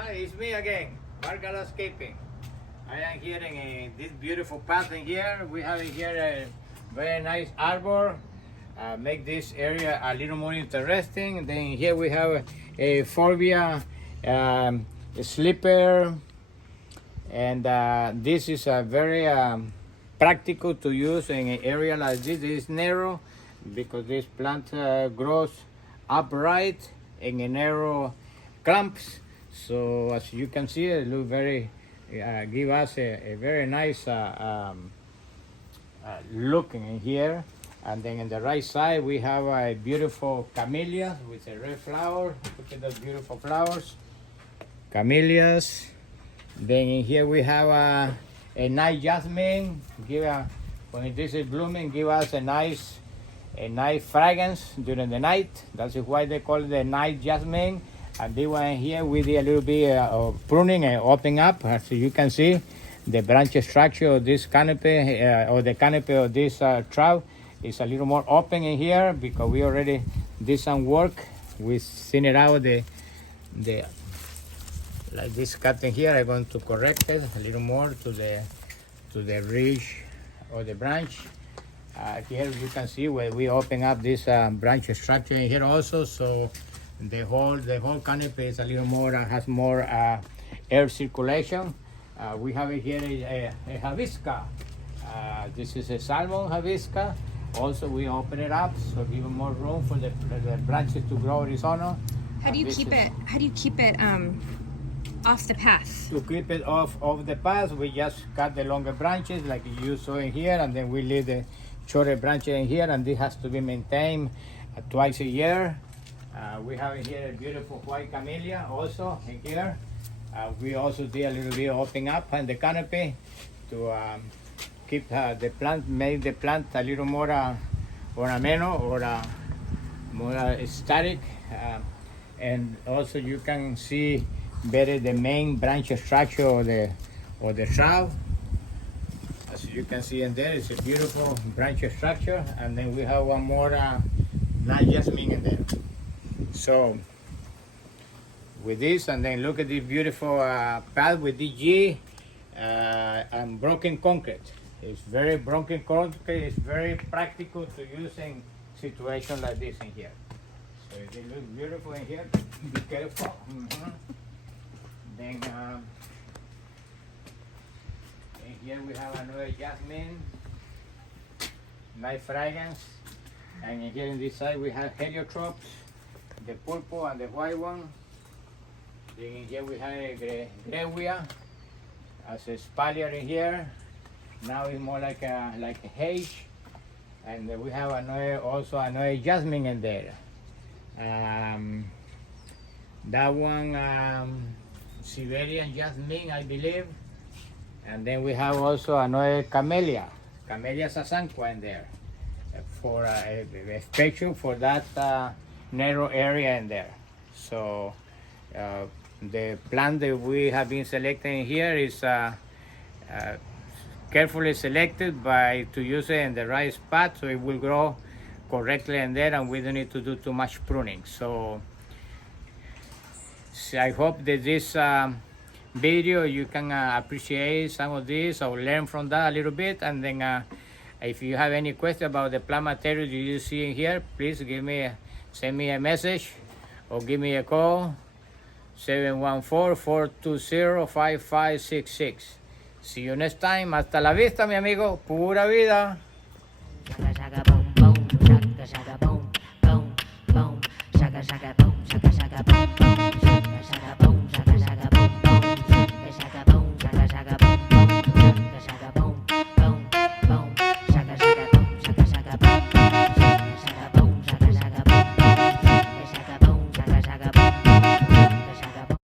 Hi, it's me again, Vargas Landscaping. I am here in this beautiful path in here. We have here a very nice arbor. Make this area a little more interesting. Then here we have a Euphorbia slipper, and this is a very practical to use in an area like this. It is narrow because this plant grows upright in a narrow clumps. So as you can see, it look very give us a very nice looking in here. And then on the right side we have a beautiful camellia with a red flower. Look at those beautiful flowers, camellias. Then in here we have a nice jasmine. When this is blooming, give us a nice fragrance during the night. That's why they call it the night jasmine. And this one here we did a little bit of pruning and opening up. As you can see, the branch structure of this canopy or the canopy of this trout is a little more open in here because we already did some work. We seen it out the like this cutting here. I'm going to correct it a little more to the ridge or the branch. Here you can see where we open up this branch structure in here also. So the whole canopy is a little more has more air circulation. We have here a hibiscus. This is a salmon hibiscus. Also, we open it up so give more room for the branches to grow horizontal. How do you keep it? How do you keep it off the path? To keep it off the path, we just cut the longer branches like you saw in here, and then we leave the shorter branches in here, and this has to be maintained twice a year. We have here a beautiful white camellia also in here. We also did a little bit of opening up on the canopy to keep the plant, make the plant a little more ornamental or more static. And also you can see better the main branch structure of the trout. As you can see in there, it's a beautiful branch structure. And then we have one more nice jasmine in there. So with this, and then look at this beautiful path with DG and broken concrete. It's very broken concrete. It's very practical to use in situations like this in here. So it looks beautiful in here. Be careful. Then in here we have another jasmine, nice fragrance. And in here in this side we have heliotropes, the purple and the white one. Then in here we have a grewia as a spalier in here. Now it's more like a haze. And then we have also another jasmine in there. That one Siberian jasmine, I believe. And then we have also another camellia sasanqua in there for a special for that narrow area in there. So the plant that we have been selecting here is carefully selected to use it in the right spot so it will grow correctly in there, and we don't need to do too much pruning. So I hope that this video you can appreciate some of this or learn from that a little bit. And then if you have any question about the plant material you see in here, please send me a message or give me a call, 714-420-5566. See you next time. Hasta la vista, mi amigo. Pura vida.